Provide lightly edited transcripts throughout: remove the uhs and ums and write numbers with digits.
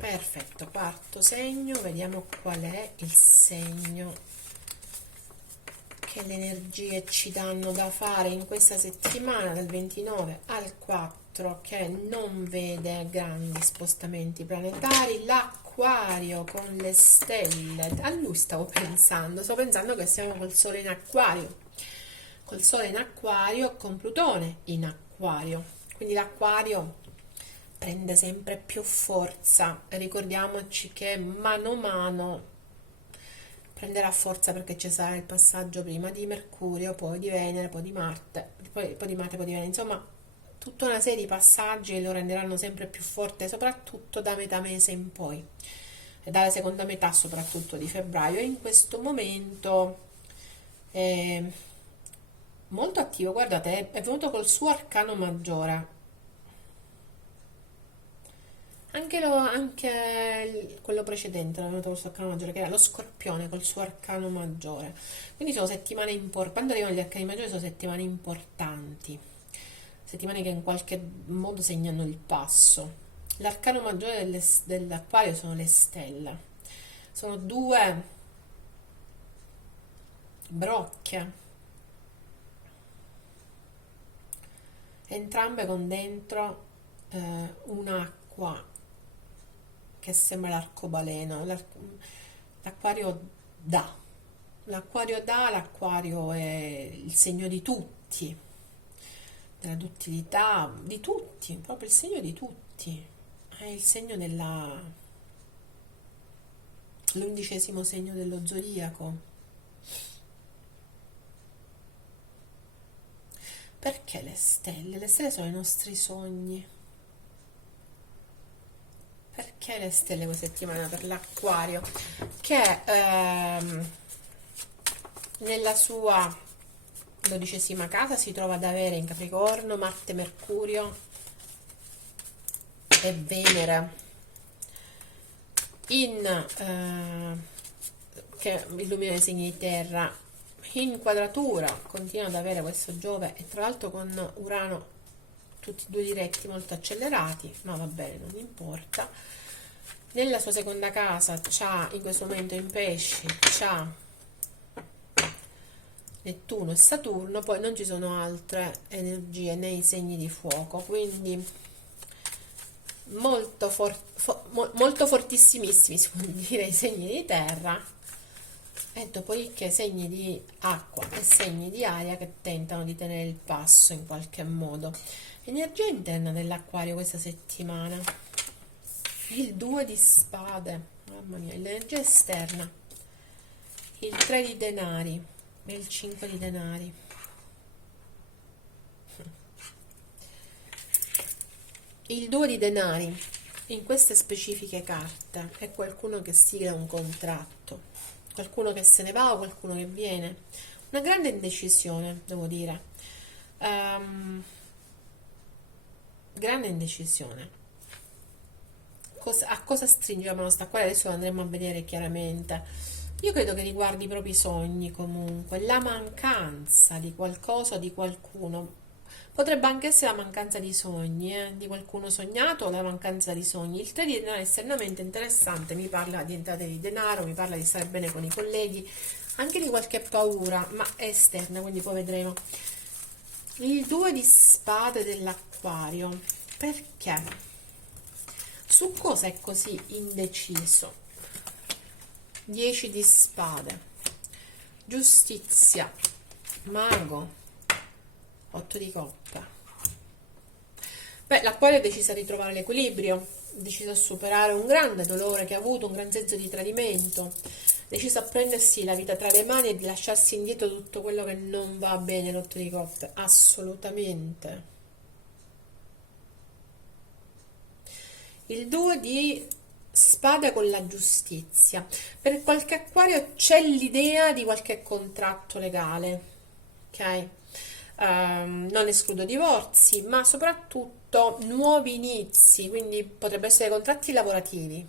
Perfetto, quarto segno, vediamo qual è il segno che le energie ci danno da fare in questa settimana dal 29 al 4, che non vede grandi spostamenti planetari. L'Acquario con le stelle, a lui stavo pensando che siamo col Sole in Acquario, con Plutone in Acquario, quindi l'Acquario prende sempre più forza. Ricordiamoci che mano a mano prenderà forza, perché ci sarà il passaggio prima di Mercurio, poi di Venere, poi di Marte, poi di Marte, poi di Venere, insomma tutta una serie di passaggi che lo renderanno sempre più forte, soprattutto da metà mese in poi, e dalla seconda metà soprattutto di febbraio. E in questo momento è molto attivo, guardate, è venuto col suo arcano maggiore. Quello precedente, era venuto col suo arcano maggiore, che era lo Scorpione col suo arcano maggiore. Quindi sono settimane importanti. Quando arrivano gli arcani maggiori sono settimane importanti, settimane che in qualche modo segnano il passo. L'arcano maggiore dell'Acquario sono le stelle. Sono due brocche, entrambe con dentro un'acqua che sembra l'arcobaleno. L'acquario dà, l'acquario è il segno di tutti, della duttilità, di tutti, proprio il segno di tutti, è il segno l'undicesimo segno dello zodiaco. Perché le stelle? Le stelle sono i nostri sogni. Perché le stelle questa settimana per l'Acquario? Che nella sua 12ª casa si trova ad avere in Capricorno Marte, Mercurio e Venere che illumina i segni di terra. In quadratura continua ad avere questo Giove, e tra l'altro con Urano tutti e due diretti molto accelerati, ma va bene, non importa. Nella sua seconda casa c'ha, in questo momento in Pesci, c'ha Nettuno e Saturno, poi non ci sono altre energie nei segni di fuoco, quindi molto fortissimissimi, si può dire, i segni di terra, e dopodiché segni di acqua e segni di aria che tentano di tenere il passo in qualche modo. Energia interna dell'Acquario questa settimana, il 2 di spade, mamma mia, l'energia esterna, il 3 di denari e il 5 di denari. Il 2 di denari in queste specifiche carte è qualcuno che sigla un contratto, qualcuno che se ne va o qualcuno che viene. Una grande indecisione, devo dire. Grande indecisione. A cosa stringe la mano sta qua? Adesso lo andremo a vedere chiaramente. Io credo che riguardi i propri sogni, comunque, la mancanza di qualcosa o di qualcuno. Potrebbe anche essere la mancanza di sogni, di qualcuno sognato, o la mancanza di sogni. Il 3 di denaro è esternamente interessante, mi parla di entrate di denaro, mi parla di stare bene con i colleghi, anche di qualche paura, ma è esterna, quindi poi vedremo. Il 2 di spade dell'Acquario, perché? Su cosa è così indeciso? 10 di spade, giustizia, mago, 8 di coppe. Beh, l'Acquario è deciso a ritrovare l'equilibrio, è deciso a superare un grande dolore che ha avuto, un gran senso di tradimento, è deciso a prendersi la vita tra le mani e di lasciarsi indietro tutto quello che non va bene. L'8 di coppe, assolutamente. Il 2 di spade con la giustizia. Per qualche Acquario c'è l'idea di qualche contratto legale, ok? Non escludo divorzi, ma soprattutto nuovi inizi, quindi potrebbe essere contratti lavorativi,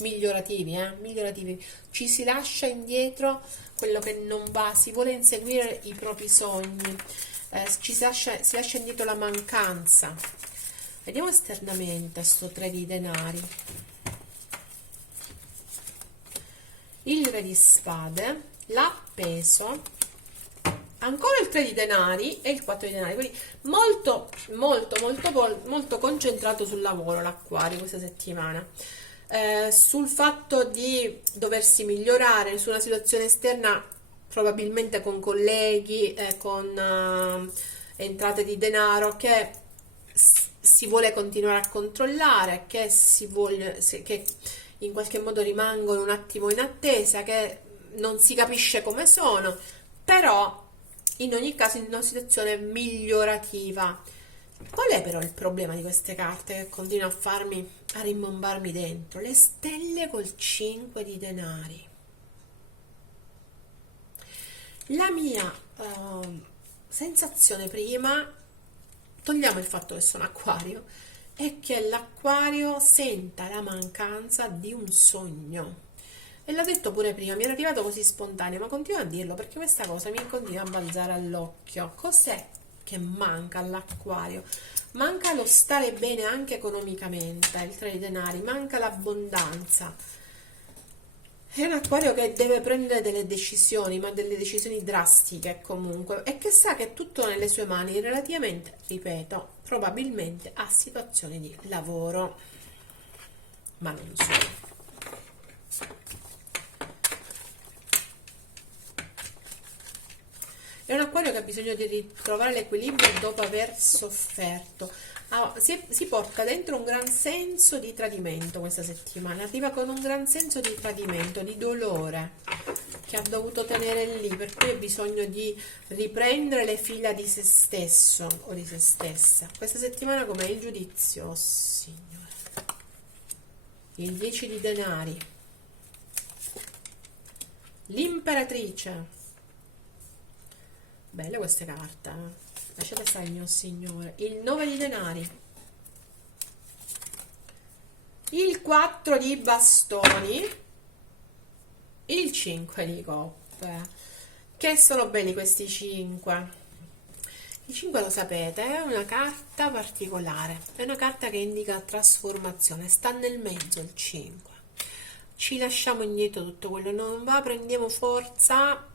migliorativi. Ci si lascia indietro quello che non va, si vuole inseguire i propri sogni, si lascia indietro la mancanza. Vediamo esternamente sto 3 di denari. Il re di spade, l'appeso, ancora il 3 di denari e il 4 di denari, quindi molto molto concentrato sul lavoro l'acquario questa settimana. Sul fatto di doversi migliorare su una situazione esterna, probabilmente con colleghi, con entrate di denaro che si vuole continuare a controllare, che che in qualche modo rimangono un attimo in attesa, che non si capisce come sono, però in ogni caso in una situazione migliorativa. Qual è però il problema di queste carte che continua a rimbombarmi dentro? Le stelle col 5 di denari. La mia sensazione prima, togliamo il fatto che sono acquario, è che l'acquario senta la mancanza di un sogno. E l'ho detto pure prima, mi era arrivato così spontaneo, ma continuo a dirlo perché questa cosa mi continua a balzare all'occhio. Cos'è che manca all'acquario? Manca lo stare bene anche economicamente, il 3 di denari, manca l'abbondanza. È un acquario che deve prendere delle decisioni, ma delle decisioni drastiche comunque, e che sa che è tutto nelle sue mani relativamente, ripeto, probabilmente a situazioni di lavoro, ma non solo. È un acquario che ha bisogno di ritrovare l'equilibrio dopo aver sofferto. Si porta dentro un gran senso di tradimento questa settimana, arriva con un gran senso di tradimento, di dolore che ha dovuto tenere lì, per cui ha bisogno di riprendere le fila di se stesso o di se stessa. Questa settimana com'è il giudizio? Oh, Signore. Il 10 di denari, l'imperatrice. Belle queste carte, lasciate stare il mio signore. Il 9 di denari, il 4 di bastoni, il 5 di coppe. Che sono belli questi 5. Il 5 lo sapete, è una carta particolare, è una carta che indica trasformazione, sta nel mezzo il 5. Ci lasciamo indietro tutto quello non va, prendiamo forza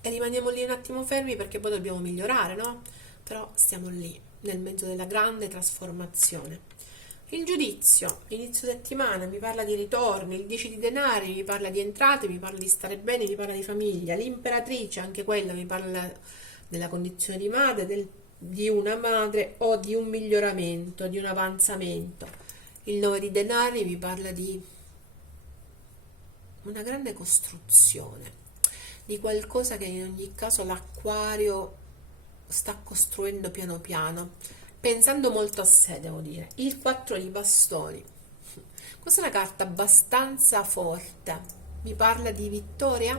e rimaniamo lì un attimo fermi perché poi dobbiamo migliorare, no? Però stiamo lì, nel mezzo della grande trasformazione. Il giudizio, inizio settimana, mi parla di ritorni, il 10 di denari mi parla di entrate, mi parla di stare bene, mi parla di famiglia, l'imperatrice, anche quella mi parla della condizione di madre, di una madre o di un miglioramento, di un avanzamento. Il 9 di denari mi parla di una grande costruzione, di qualcosa che in ogni caso l'acquario sta costruendo piano piano, pensando molto a sé, devo dire. Il 4 di bastoni, questa è una carta abbastanza forte, mi parla di vittoria,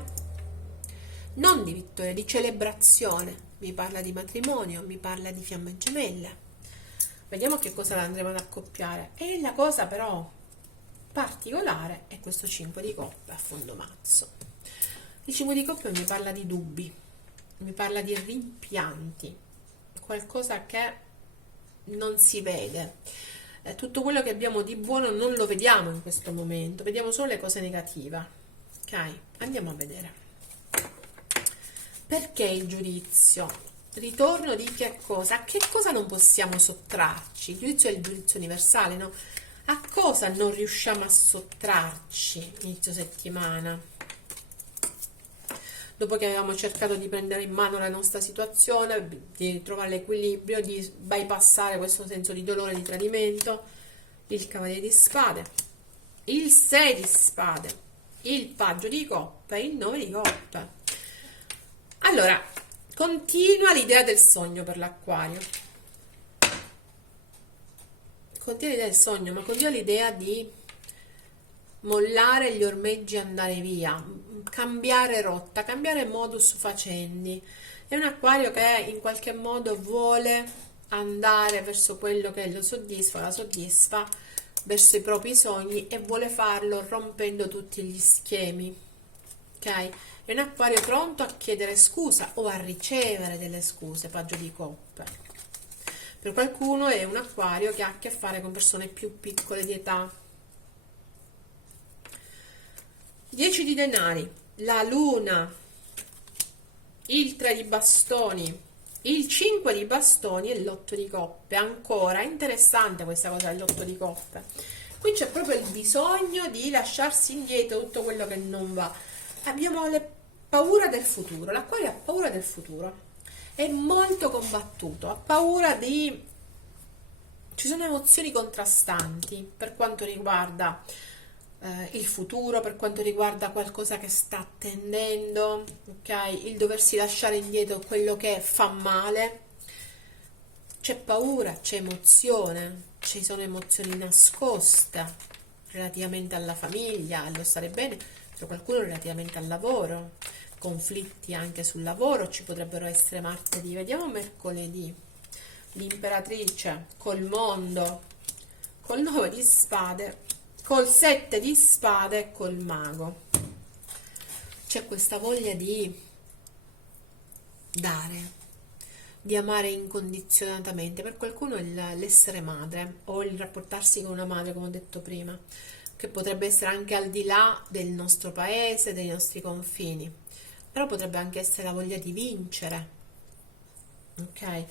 non di vittoria, di celebrazione, mi parla di matrimonio, mi parla di fiamme gemelle. Vediamo che cosa la andremo ad accoppiare. E la cosa però particolare è questo 5 di coppe a fondo mazzo. Il 5 di coppe mi parla di dubbi, mi parla di rimpianti, qualcosa che non si vede. Tutto quello che abbiamo di buono non lo vediamo in questo momento, vediamo solo le cose negative. Ok, andiamo a vedere. Perché il giudizio? Ritorno di che cosa? A che cosa non possiamo sottrarci? Il giudizio è il giudizio universale, no? A cosa non riusciamo a sottrarci inizio settimana? Dopo che avevamo cercato di prendere in mano la nostra situazione, di trovare l'equilibrio, di bypassare questo senso di dolore, di tradimento, il cavaliere di spade, il 6 di spade, il paggio di coppe, il 9 di coppe. Allora, continua l'idea del sogno per l'acquario. Continua l'idea del sogno, ma continua l'idea di mollare gli ormeggi e andare via, cambiare rotta, cambiare modus facendi. È un acquario che in qualche modo vuole andare verso quello che lo soddisfa, la soddisfa, verso i propri sogni, e vuole farlo rompendo tutti gli schemi. Ok? È un acquario pronto a chiedere scusa o a ricevere delle scuse, paggio di coppe. Per qualcuno è un acquario che ha a che fare con persone più piccole di età. 10 di denari, la luna, il 3 di bastoni, il 5 di bastoni e l'8 di coppe. Ancora interessante questa cosa dell'8 di coppe. Qui c'è proprio il bisogno di lasciarsi indietro tutto quello che non va. Abbiamo paura del futuro. L'acquario ha paura del futuro. È molto combattuto, ha paura di... Ci sono emozioni contrastanti per quanto riguarda il futuro, per quanto riguarda qualcosa che sta attendendo, ok? Il doversi lasciare indietro quello che fa male. C'è paura, c'è emozione, ci sono emozioni nascoste relativamente alla famiglia, allo stare bene, per qualcuno relativamente al lavoro, conflitti anche sul lavoro, ci potrebbero essere martedì. Vediamo mercoledì, l'imperatrice col mondo, col 9 di spade, col 7 di spade e col mago. C'è questa voglia di dare, di amare incondizionatamente. Per qualcuno è l'essere madre o il rapportarsi con una madre, come ho detto prima, che potrebbe essere anche al di là del nostro paese, dei nostri confini, però potrebbe anche essere la voglia di vincere, ok?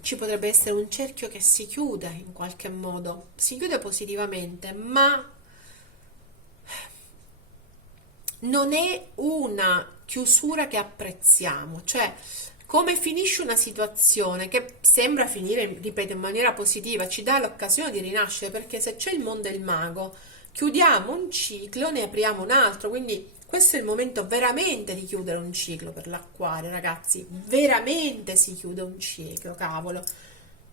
Ci potrebbe essere un cerchio che si chiude in qualche modo, si chiude positivamente, ma non è una chiusura che apprezziamo, cioè come finisce una situazione che sembra finire, ripeto, in maniera positiva, ci dà l'occasione di rinascere, perché se c'è il mondo del mago, chiudiamo un ciclo, ne apriamo un altro, quindi questo è il momento veramente di chiudere un ciclo per l'acquario, ragazzi, veramente si chiude un ciclo, cavolo.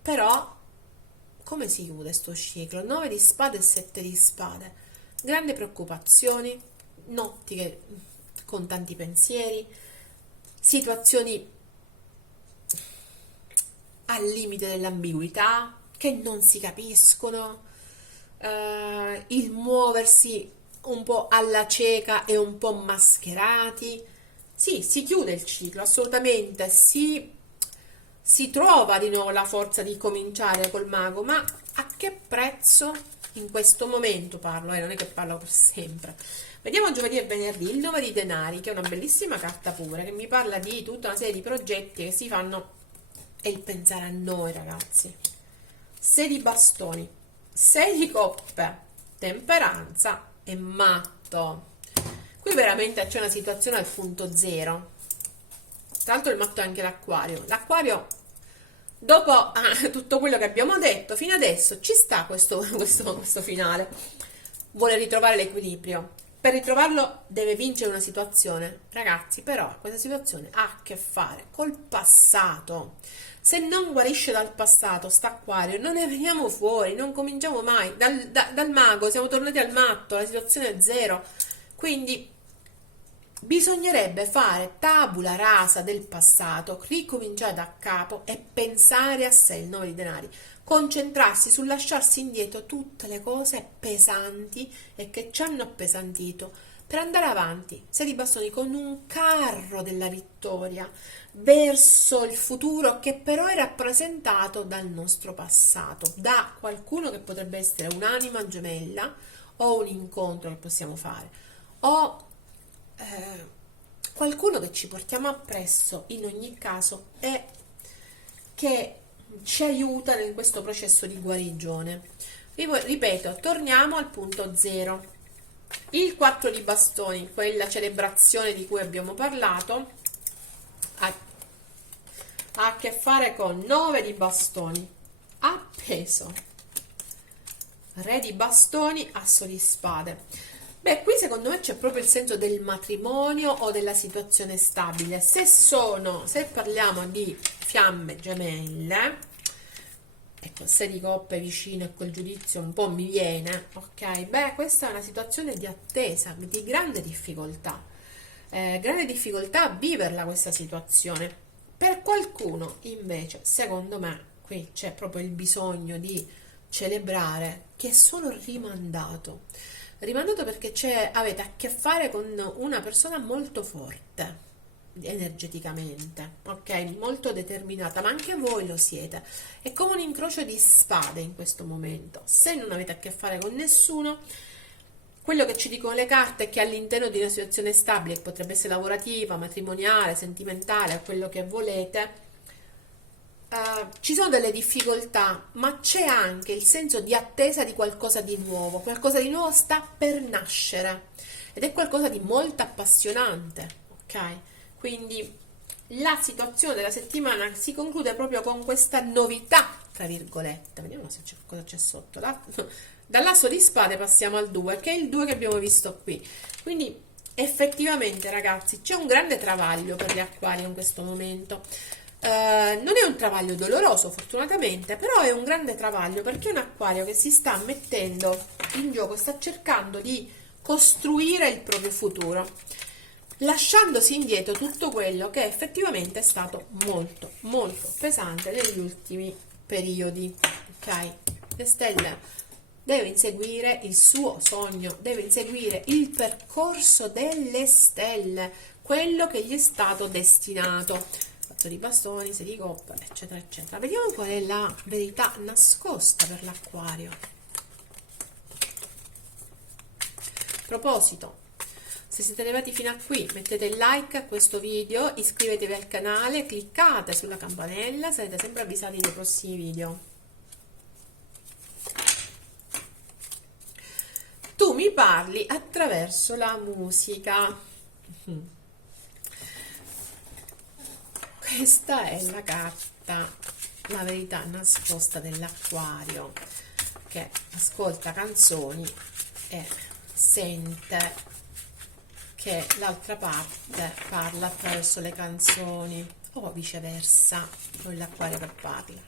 Però come si chiude sto ciclo? 9 di spade e 7 di spade. Grandi preoccupazioni, notti con tanti pensieri, situazioni al limite dell'ambiguità, che non si capiscono, il muoversi un po' alla cieca e un po' mascherati. Sì, si chiude il ciclo, assolutamente, si trova di nuovo la forza di cominciare col mago, ma a che prezzo? In questo momento parlo, non è che parlo per sempre. Vediamo giovedì e venerdì, il 9 di denari, che è una bellissima carta pure, che mi parla di tutta una serie di progetti che si fanno e il pensare a noi, ragazzi. 6 di bastoni, 6 di coppe, temperanza e matto. Qui veramente c'è una situazione al punto zero. Tra l'altro il matto è anche l'acquario. L'acquario, dopo tutto quello che abbiamo detto fino adesso, ci sta questo finale. Vuole ritrovare l'equilibrio. Per ritrovarlo deve vincere una situazione. Ragazzi, però questa situazione ha a che fare col passato. Se non guarisce dal passato, sta acquario, non ne veniamo fuori, non cominciamo mai. Dal mago siamo tornati al matto, la situazione è zero. Quindi bisognerebbe fare tabula rasa del passato, ricominciare da capo e pensare a sé, il 9 di denari. Concentrarsi sul lasciarsi indietro tutte le cose pesanti e che ci hanno appesantito per andare avanti, 6 di bastoni, con un carro della vittoria verso il futuro, che però è rappresentato dal nostro passato, da qualcuno che potrebbe essere un'anima gemella o un incontro che possiamo fare o qualcuno che ci portiamo appresso in ogni caso e che ci aiuta in questo processo di guarigione. Ripeto, torniamo al punto zero. Il 4 di bastoni, quella celebrazione di cui abbiamo parlato, ha a che fare con 9 di bastoni, appeso, re di bastoni, asso di spade. Beh, qui secondo me c'è proprio il senso del matrimonio o della situazione stabile. Se parliamo di fiamme gemelle, ecco, 6 di coppe vicino e quel giudizio un po' mi viene, ok? Beh, questa è una situazione di attesa, di grande difficoltà a viverla questa situazione. Per qualcuno invece, secondo me, qui c'è proprio il bisogno di celebrare che è solo rimandato perché avete a che fare con una persona molto forte, energeticamente, ok? Molto determinata, ma anche voi lo siete. È come un incrocio di spade in questo momento. Se non avete a che fare con nessuno, quello che ci dicono le carte è che all'interno di una situazione stabile, che potrebbe essere lavorativa, matrimoniale, sentimentale, quello che volete, ci sono delle difficoltà, ma c'è anche il senso di attesa di qualcosa di nuovo. Qualcosa di nuovo sta per nascere ed è qualcosa di molto appassionante, ok? Quindi la situazione della settimana si conclude proprio con questa novità, tra virgolette. Vediamo se c'è, cosa c'è sotto. Dall'asso di spade passiamo al 2, che è il 2 che abbiamo visto qui. Quindi effettivamente, ragazzi, c'è un grande travaglio per gli acquari in questo momento. Non è un travaglio doloroso, fortunatamente, però è un grande travaglio perché è un acquario che si sta mettendo in gioco, sta cercando di costruire il proprio futuro, lasciandosi indietro tutto quello che effettivamente è stato molto molto pesante negli ultimi periodi, ok? Le stelle deve inseguire il suo sogno, deve inseguire il percorso delle stelle, quello che gli è stato destinato. Di bastoni, 6 di coppe, eccetera eccetera. Vediamo qual è la verità nascosta per l'acquario. Proposito, se siete arrivati fino a qui, mettete il like a questo video, iscrivetevi al canale, cliccate sulla campanella, sarete sempre avvisati dei prossimi video. Tu mi parli attraverso la musica. Questa è la carta, la verità nascosta dell'acquario, che ascolta canzoni e sente che l'altra parte parla attraverso le canzoni o viceversa, con l'acquario che parla.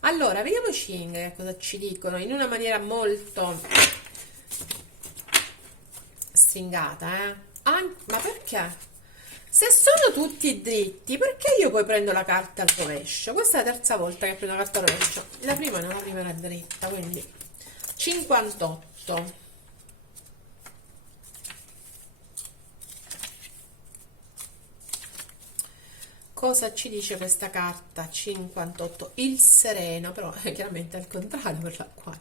Allora, vediamo i Ching che cosa ci dicono in una maniera molto stringata, ma perché? Se sono tutti dritti, perché io poi prendo la carta al rovescio? Questa è la terza volta che prendo la carta al rovescio. La prima no, la prima era dritta, quindi 58. Cosa ci dice questa carta? 58. Il sereno, però chiaramente è al contrario per l'acquario.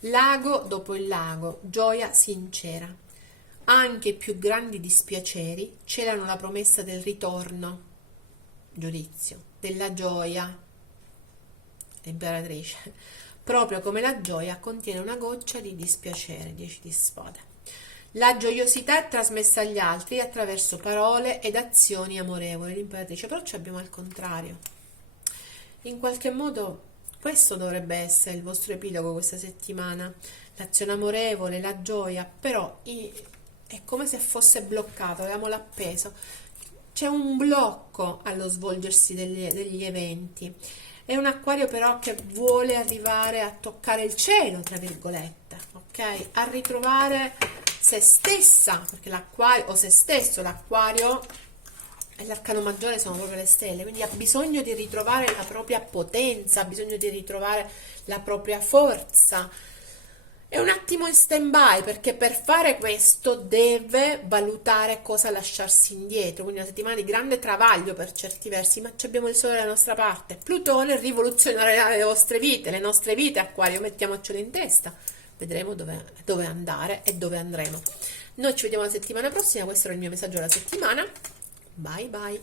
Lago dopo il lago, gioia sincera. Anche i più grandi dispiaceri celano la promessa del ritorno, giudizio, della gioia, l'imperatrice, proprio come la gioia contiene una goccia di dispiacere, 10 di spade. La gioiosità è trasmessa agli altri attraverso parole ed azioni amorevoli, l'imperatrice, però ci abbiamo al contrario. In qualche modo questo dovrebbe essere il vostro epilogo questa settimana, l'azione amorevole, la gioia, però è come se fosse bloccato, avevamo l'appeso, c'è un blocco allo svolgersi degli eventi. È un acquario però che vuole arrivare a toccare il cielo, tra virgolette, ok? A ritrovare se stessa, perché l'acquario, o se stesso, l'acquario e l'arcano maggiore sono proprio le stelle, quindi ha bisogno di ritrovare la propria potenza, ha bisogno di ritrovare la propria forza. È un attimo in stand-by perché per fare questo deve valutare cosa lasciarsi indietro, quindi una settimana di grande travaglio per certi versi, ma abbiamo il sole dalla nostra parte. Plutone rivoluzionerà le vostre vite, le nostre vite, acquario, mettiamocelo in testa, vedremo dove andare e dove andremo. Noi ci vediamo la settimana prossima, questo era il mio messaggio della settimana, bye bye.